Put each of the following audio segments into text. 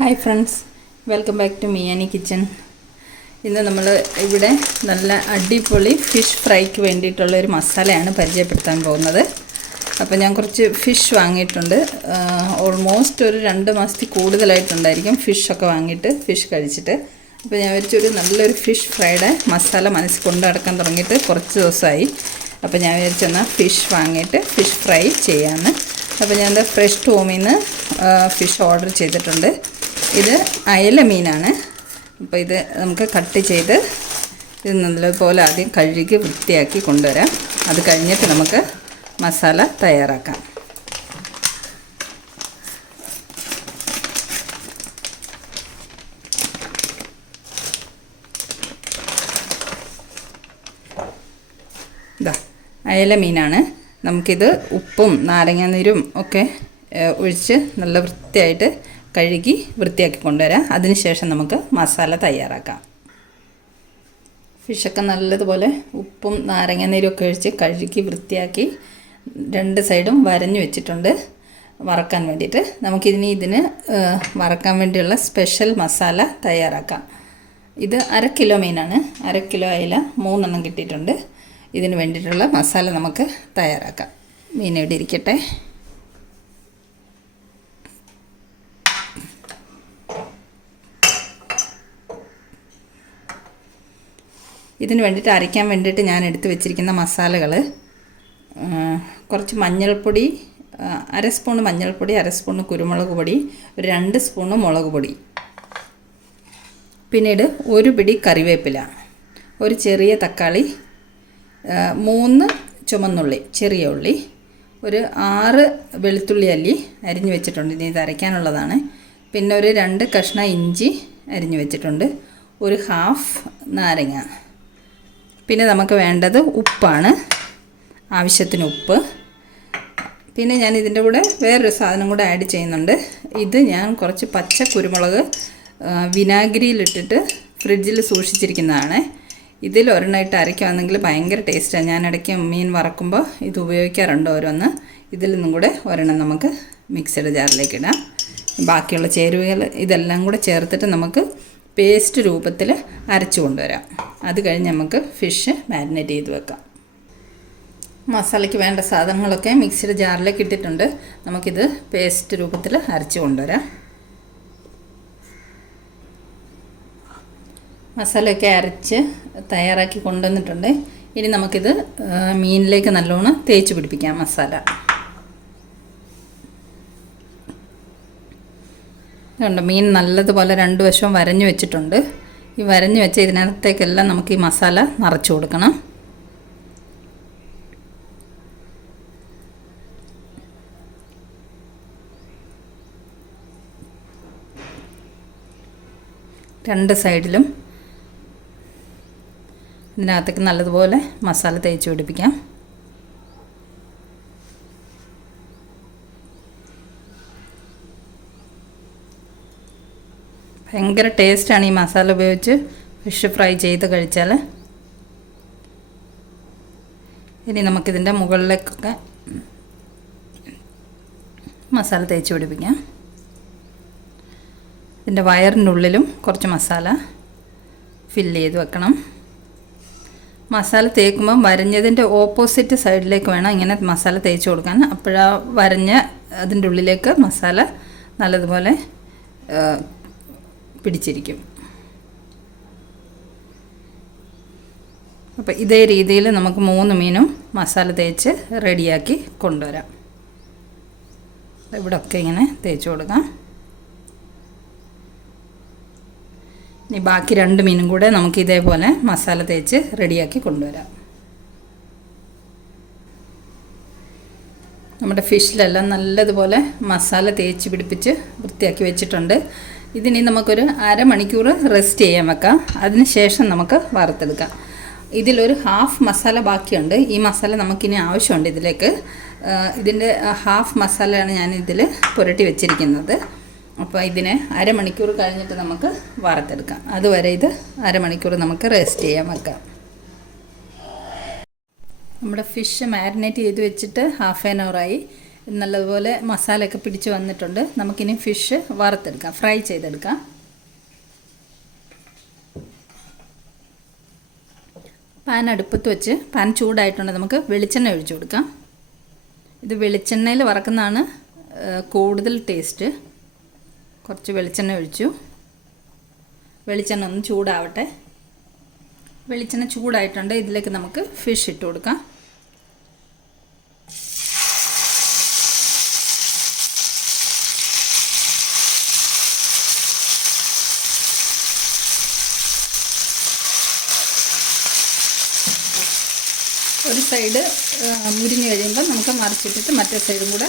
Hi friends, welcome back to Miyani kitchen. ഇന്ന് നമ്മൾ ഇവിടെ നല്ല അടിപൊളി ഫിഷ് ഫ്രൈക്ക് വേണ്ടിയിട്ടുള്ളൊരു മസാലയാണ് പരിചയപ്പെടുത്താൻ പോകുന്നത്. അപ്പോൾ ഞാൻ കുറച്ച് ഫിഷ് വാങ്ങിയിട്ടുണ്ട്. ഓൾമോസ്റ്റ് ഒരു 2 മാസത്തിൽ കൂടുതലായിട്ടുണ്ടായിരിക്കും ഫിഷൊക്കെ വാങ്ങിയിട്ട് ഫിഷ് കഴിച്ചിട്ട്. അപ്പോൾ ഞാൻ വിചാരിച്ചൊരു നല്ലൊരു ഫിഷ് ഫ്രൈയുടെ മസാല മനസ്സിൽ കൊണ്ടു നടക്കാൻ തുടങ്ങിയിട്ട് കുറച്ച് ദിവസമായി. അപ്പോൾ ഞാൻ വിചാരിച്ചെന്നാൽ ഫിഷ് വാങ്ങിയിട്ട് ഫിഷ് ഫ്രൈ ചെയ്യാമെന്ന്. അപ്പോൾ ഞാൻ ഫ്രഷ് ടോമിൽ നിന്ന് ഫിഷ് ഓർഡർ ചെയ്തിട്ടുണ്ട്. ഇത് അയല മീനാണ്. അപ്പോൾ ഇത് നമുക്ക് കട്ട് ചെയ്ത് ഇത് നല്ലപോലെ ആദ്യം കഴുകി വൃത്തിയാക്കി കൊണ്ടുവരാം. അത് കഴിഞ്ഞിട്ട് നമുക്ക് മസാല തയ്യാറാക്കാം. ഇതാ അയല മീനാണ്. നമുക്കിത് ഉപ്പും നാരങ്ങാനീരും ഒക്കെ ഒഴിച്ച് നല്ല വൃത്തിയായിട്ട് കഴുകി വൃത്തിയാക്കി കൊണ്ടുവരാം. അതിനുശേഷം നമുക്ക് മസാല തയ്യാറാക്കാം. ഫിഷൊക്കെ നല്ലതുപോലെ ഉപ്പും നാരങ്ങാനീരും ഒക്കെ ഒഴിച്ച് കഴുകി വൃത്തിയാക്കി 2 സൈഡും വരഞ്ഞു വെച്ചിട്ടുണ്ട് വറക്കാൻ വേണ്ടിയിട്ട്. ഇതിന് വറക്കാൻ വേണ്ടിയുള്ള സ്പെഷ്യൽ മസാല തയ്യാറാക്കാം. ഇത് 1/2 കിലോ മീനാണ്. 1/2 കിലോ അയില 3 എണ്ണം കിട്ടിയിട്ടുണ്ട്. ഇതിന് വേണ്ടിയിട്ടുള്ള മസാല നമുക്ക് തയ്യാറാക്കാം. മീൻ ഇവിടെ ഇരിക്കട്ടെ. ഇതിന് വേണ്ടിയിട്ട് അരയ്ക്കാൻ വേണ്ടിയിട്ട് ഞാൻ എടുത്ത് വെച്ചിരിക്കുന്ന മസാലകൾ കുറച്ച് മഞ്ഞൾപ്പൊടി, 1/2 സ്പൂൺ മഞ്ഞൾപ്പൊടി, 1/2 സ്പൂൺ കുരുമുളക് പൊടി, ഒരു 2 സ്പൂൺ മുളക് പൊടി, പിന്നീട് 1 പിടി കറിവേപ്പില, ഒരു ചെറിയ തക്കാളി, 3 ചുമന്നുള്ളി ചെറിയ ഉള്ളി, ഒരു 6 വെളുത്തുള്ളി അല്ലി അരിഞ്ഞു വെച്ചിട്ടുണ്ട്. ഇനി ഇത് അരയ്ക്കാനുള്ളതാണ്. പിന്നെ ഒരു 2 കഷ്ണം ഇഞ്ചി അരിഞ്ഞു വെച്ചിട്ടുണ്ട്. ഒരു ഹാഫ് നാരങ്ങ. പിന്നെ നമുക്ക് വേണ്ടത് ഉപ്പാണ്, ആവശ്യത്തിന് ഉപ്പ്. പിന്നെ ഞാൻ ഇതിൻ്റെ കൂടെ വേറൊരു സാധനം കൂടെ ആഡ് ചെയ്യുന്നുണ്ട്. ഇത് ഞാൻ കുറച്ച് പച്ച കുരുമുളക് വിനാഗിരിയിലിട്ടിട്ട് ഫ്രിഡ്ജിൽ സൂക്ഷിച്ചിരിക്കുന്നതാണ്. ഇതിൽ ഒരെണ്ണമായിട്ട് അരയ്ക്കുകയാണെങ്കിൽ ഭയങ്കര ടേസ്റ്റാണ്. ഞാൻ ഇടയ്ക്ക് മീൻ വറക്കുമ്പോൾ ഇത് ഉപയോഗിക്കാറുണ്ട് ഓരോന്ന്. ഇതിൽ നിന്നും കൂടെ ഒരെണ്ണം നമുക്ക് മിക്സഡ് ജാറിലേക്ക് ഇടാം. ബാക്കിയുള്ള ചേരുവകൾ ഇതെല്ലാം കൂടെ ചേർത്തിട്ട് നമുക്ക് പേസ്റ്റ് രൂപത്തിൽ അരച്ചു കൊണ്ടുവരാം. അത് കഴിഞ്ഞ് നമുക്ക് ഫിഷ് മാരിനേറ്റ് ചെയ്ത് വെക്കാം. മസാലയ്ക്ക് വേണ്ട സാധനങ്ങളൊക്കെ മിക്സിയുടെ ജാറിലേക്ക് ഇട്ടിട്ടുണ്ട്. നമുക്കിത് പേസ്റ്റ് രൂപത്തിൽ അരച്ചു കൊണ്ടുവരാം. മസാലയൊക്കെ അരച്ച് തയ്യാറാക്കി കൊണ്ടുവന്നിട്ടുണ്ട്. ഇനി നമുക്കിത് മീനിലേക്ക് നല്ലോണം തേച്ച് പിടിപ്പിക്കാം മസാല. കണ്ടോ, മീൻ നല്ലതുപോലെ 2 വശവും വരഞ്ഞു വെച്ചിട്ടുണ്ട്. ഈ വരഞ്ഞു വെച്ച ഇതിനകത്തേക്കെല്ലാം നമുക്ക് ഈ മസാല നിറച്ച് കൊടുക്കണം. രണ്ട് സൈഡിലും ഇതിനകത്തേക്ക് നല്ലതുപോലെ മസാല തേച്ച് പിടിപ്പിക്കാം. ഭയങ്കര ടേസ്റ്റാണ് ഈ മസാല ഉപയോഗിച്ച് ഫിഷ് ഫ്രൈ ചെയ്ത് കഴിച്ചാൽ. ഇനി നമുക്കിതിൻ്റെ മുകളിലേക്കൊക്കെ മസാല തേച്ച് പിടിപ്പിക്കാം. ഇതിൻ്റെ വയറിൻ്റെ ഉള്ളിലും കുറച്ച് മസാല ഫില്ല് ചെയ്ത് വെക്കണം. മസാല തേക്കുമ്പം വരഞ്ഞതിൻ്റെ ഓപ്പോസിറ്റ് സൈഡിലേക്ക് വേണം ഇങ്ങനെ മസാല തേച്ച് കൊടുക്കാൻ. അപ്പോഴാ വരഞ്ഞ അതിൻ്റെ ഉള്ളിലേക്ക് മസാല നല്ലതുപോലെ പിടിച്ചിരിക്കും. അപ്പോൾ ഇതേ രീതിയിൽ നമുക്ക് 3 മീനും മസാല തേച്ച് റെഡിയാക്കി കൊണ്ടുവരാം. ഇവിടെയൊക്കെ ഇങ്ങനെ തേച്ച് കൊടുക്കാം. ഇനി ബാക്കി 2 മീനും കൂടെ നമുക്ക് ഇതേപോലെ മസാല തേച്ച് റെഡിയാക്കി കൊണ്ടുവരാം. നമ്മുടെ ഫിഷിലെല്ലാം നല്ലതുപോലെ മസാല തേച്ച് പിടിപ്പിച്ച് വൃത്തിയാക്കി വെച്ചിട്ടുണ്ട്. ഇതിനി നമുക്കൊരു 1/2 മണിക്കൂർ റെസ്റ്റ് ചെയ്യാൻ വെക്കാം. അതിന് ശേഷം നമുക്ക് വറുത്തെടുക്കാം. ഇതിലൊരു ഹാഫ് മസാല ബാക്കിയുണ്ട്. ഈ മസാല നമുക്കിനി ആവശ്യമുണ്ട് ഇതിലേക്ക്. ഇതിൻ്റെ ഹാഫ് മസാലയാണ് ഞാൻ ഇതിൽ പുരട്ടി വെച്ചിരിക്കുന്നത്. അപ്പോൾ ഇതിനെ 1/2 മണിക്കൂർ കഴിഞ്ഞിട്ട് നമുക്ക് വറുത്തെടുക്കാം. അതുവരെ ഇത് 1/2 മണിക്കൂർ നമുക്ക് റെസ്റ്റ് ചെയ്യാൻ വെക്കാം. നമ്മുടെ ഫിഷ് മാരിനേറ്റ് ചെയ്ത് വെച്ചിട്ട് 1/2 ആയി. നല്ലതുപോലെ മസാലയൊക്കെ പിടിച്ച് വന്നിട്ടുണ്ട്. നമുക്കിനി ഫിഷ് വറുത്തെടുക്കാം, ഫ്രൈ ചെയ്തെടുക്കാം. പാൻ അടുപ്പത്ത് വെച്ച് പാൻ ചൂടായിട്ടുണ്ട്. നമുക്ക് വെളിച്ചെണ്ണ ഒഴിച്ചു കൊടുക്കാം. ഇത് വെളിച്ചെണ്ണയിൽ വറക്കുന്നതാണ് കൂടുതൽ ടേസ്റ്റ്. കുറച്ച് വെളിച്ചെണ്ണ ഒഴിച്ചു. വെളിച്ചെണ്ണ ഒന്ന് ചൂടാവട്ടെ. വെളിച്ചെണ്ണ ചൂടായിട്ടുണ്ട്. ഇതിലേക്ക് നമുക്ക് ഫിഷ് ഇട്ട് കൊടുക്കാം. ഒരു സൈഡ് മുരിഞ്ഞ് കഴിയുമ്പോൾ നമുക്ക് മറിച്ചിട്ടിട്ട് മറ്റേ സൈഡും കൂടെ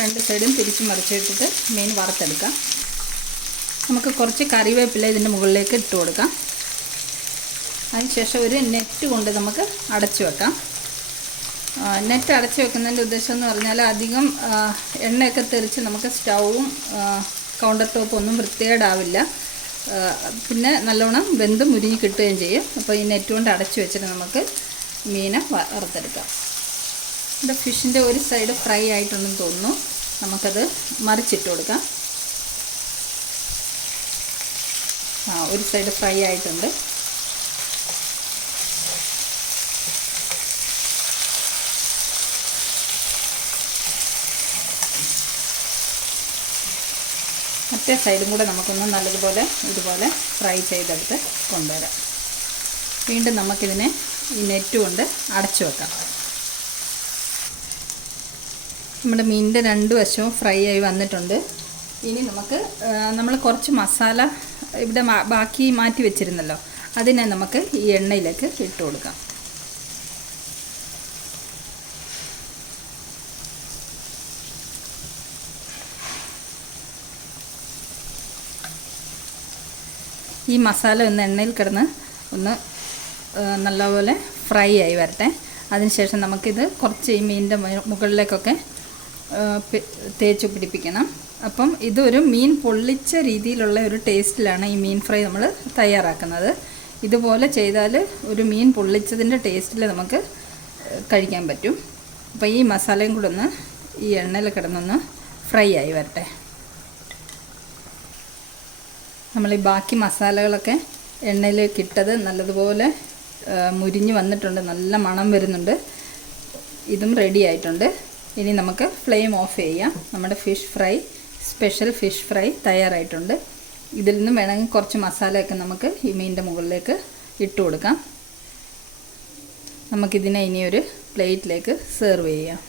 2 സൈഡും തിരിച്ച് മറിച്ചിട്ടിട്ട് മീൻ വറുത്തെടുക്കാം. നമുക്ക് കുറച്ച് കറിവേപ്പില ഇതിൻ്റെ മുകളിലേക്ക് ഇട്ട് കൊടുക്കാം. അതിനുശേഷം ഒരു നെറ്റ് കൊണ്ട് നമുക്ക് അടച്ചു വെക്കാം. നെറ്റ് അടച്ചു വെക്കുന്നതിൻ്റെ ഉദ്ദേശം എന്ന് പറഞ്ഞാൽ അധികം എണ്ണയൊക്കെ തെറിച്ച് നമുക്ക് സ്റ്റൗവും കൗണ്ടർ ടോപ്പും ഒന്നും വൃത്തികേടാവില്ല. പിന്നെ നല്ലോണം വെന്ത് മുരിഞ്ഞ് കിട്ടുകയും ചെയ്യും. അപ്പോൾ ഈ നെറ്റ് കൊണ്ട് അടച്ചു വെച്ചിട്ട് നമുക്ക് മീൻ വറുത്തെടുക്കാം. ഇവിടെ ഫിഷിൻ്റെ ഒരു സൈഡ് ഫ്രൈ ആയിട്ടുണ്ടെന്ന് തോന്നുന്നു. നമുക്കത് മറിച്ചിട്ട് കൊടുക്കാം. ഒരു സൈഡ് ഫ്രൈ ആയിട്ടുണ്ട്. മറ്റേ സൈഡും കൂടെ നമുക്കൊന്ന് നല്ലതുപോലെ ഇതുപോലെ ഫ്രൈ ചെയ്തെടുത്ത് കൊണ്ടുവരാം. വീണ്ടും നമുക്കിതിനെ ഈ നെറ്റ് കൊണ്ട് അടച്ചു വെക്കാം. നമ്മുടെ മീനിൻ്റെ 2 വശവും ഫ്രൈ ആയി വന്നിട്ടുണ്ട്. ഇനി നമുക്ക് നമ്മൾ കുറച്ച് മസാല ഇവിടെ ബാക്കി മാറ്റി വെച്ചിരുന്നല്ലോ, അതിനെ നമുക്ക് ഈ എണ്ണയിലേക്ക് ഇട്ട് കൊടുക്കാം. ഈ മസാല ഒന്ന് എണ്ണയിൽ കിടന്ന് ഒന്ന് നല്ലപോലെ ഫ്രൈ ആയി വരട്ടെ. അതിനുശേഷം നമുക്കിത് കുറച്ച് ഈ മീനിൻ്റെ മുകളിലേക്കൊക്കെ തേച്ച് പിടിപ്പിക്കണം. അപ്പം ഇതൊരു മീൻ പൊള്ളിച്ച രീതിയിലുള്ള ഒരു ടേസ്റ്റിലാണ് ഈ മീൻ ഫ്രൈ നമ്മൾ തയ്യാറാക്കുന്നത്. ഇതുപോലെ ചെയ്താൽ ഒരു മീൻ പൊള്ളിച്ചതിൻ്റെ ടേസ്റ്റിൽ നമുക്ക് കഴിക്കാൻ പറ്റും. അപ്പോൾ ഈ മസാലയും കൂടെ ഒന്ന് ഈ എണ്ണയിൽ കിടന്നൊന്ന് ഫ്രൈ ആയി വരട്ടെ. നമ്മൾ ഈ ബാക്കി മസാലകളൊക്കെ എണ്ണയിലേക്ക് ഇട്ടത് നല്ലതുപോലെ മുരിഞ്ഞ് വന്നിട്ടുണ്ട്. നല്ല മണം വരുന്നുണ്ട്. ഇതും റെഡി ആയിട്ടുണ്ട്. ഇനി നമുക്ക് ഫ്ലെയിം ഓഫ് ചെയ്യാം. നമ്മുടെ സ്പെഷ്യൽ ഫിഷ് ഫ്രൈ തയ്യാറായിട്ടുണ്ട്. ഇതിൽ നിന്നും വേണമെങ്കിൽ കുറച്ച് മസാലയൊക്കെ നമുക്ക് ഈ മീനിൻ്റെ മുകളിലേക്ക് ഇട്ട് കൊടുക്കാം. നമുക്കിതിനെ ഇനിയൊരു പ്ലേറ്റിലേക്ക് സെർവ് ചെയ്യാം.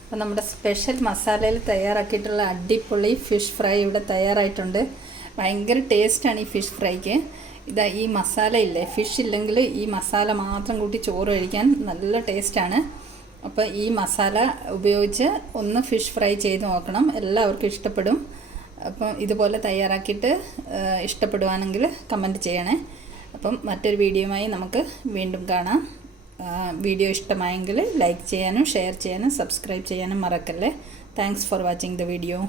അപ്പോൾ നമ്മുടെ സ്പെഷ്യൽ മസാലയിൽ തയ്യാറാക്കിയിട്ടുള്ള അടിപൊളി ഫിഷ് ഫ്രൈ ഇവിടെ തയ്യാറായിട്ടുണ്ട്. ഭയങ്കര ടേസ്റ്റാണ് ഈ ഫിഷ് ഫ്രൈക്ക്. ഇതാ ഈ മസാല ഇല്ലേ, ഫിഷ് ഇല്ലെങ്കിൽ ഈ മസാല മാത്രം കൂട്ടി ചോറ് കഴിക്കാൻ നല്ല ടേസ്റ്റാണ്. അപ്പോൾ ഈ മസാല ഉപയോഗിച്ച് ഒന്ന് ഫിഷ് ഫ്രൈ ചെയ്ത് നോക്കണം, എല്ലാവർക്കും ഇഷ്ടപ്പെടും. അപ്പം ഇതുപോലെ തയ്യാറാക്കിയിട്ട് ഇഷ്ടപ്പെടുവാണെങ്കിൽ കമൻറ്റ് ചെയ്യണേ. അപ്പം മറ്റൊരു വീഡിയോയുമായി നമുക്ക് വീണ്ടും കാണാം. വീഡിയോ ഇഷ്ടമായെങ്കിൽ ലൈക്ക് ചെയ്യാനും ഷെയർ ചെയ്യാനും സബ്സ്ക്രൈബ് ചെയ്യാനും മറക്കല്ലേ. Thanks for watching the video.